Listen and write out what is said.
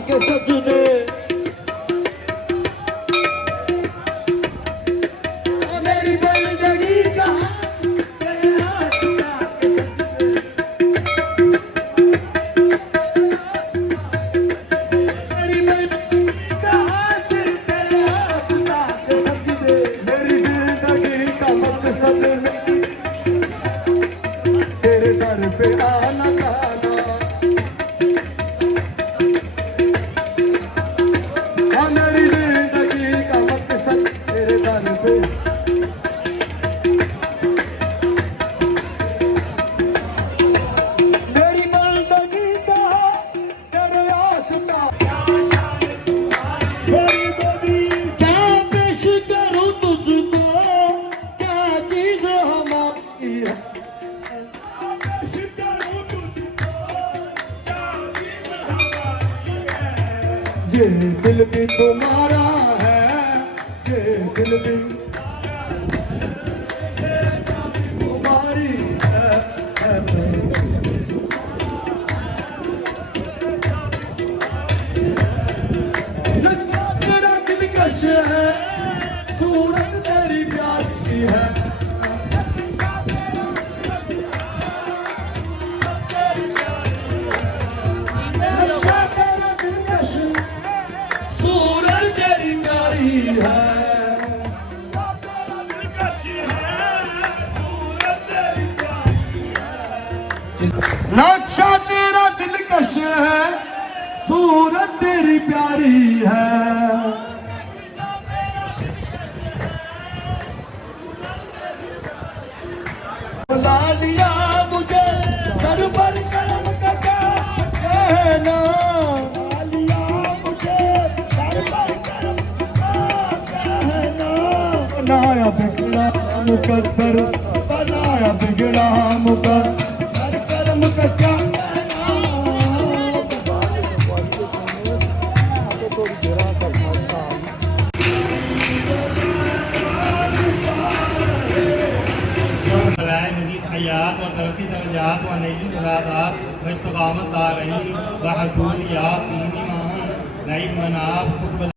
के सजदे मेरी बंदगी का तेरे आशिका के सजदे मेरी बंदगी का तेरे आशिका के सजदे मेरी जिंदगी का मकसद तेरे दर पे आना गाना हाँ मेरी जिंदगी का मकसद तेरे दर पे मेरी बंदगी का तेरे आशिका क्या पेश करूं तुझको क्या चीज हमारी है ये दिल भी तुम्हारा है ये दिल भी तुम्हारी है नक्शा तेरा दिलकश है सूरत तेरी प्यार की है नक्शा तेरा दिलकश सूरत तेरी प्यारी है नक्शा तेरा दिलकश है सूरत तेरी प्यारी है बुला लिया मुझे घर पर करम का क्या कहना बनाया बिगड़ा मुकद्दर बनाया बिगड़ा मुकद्दर कर्म का क्या मजीद हयात व तरक्की दर्जात व नई मुरादात व इस्तकामत आ रही व हसूलियात दीनी माहूम नई मनाब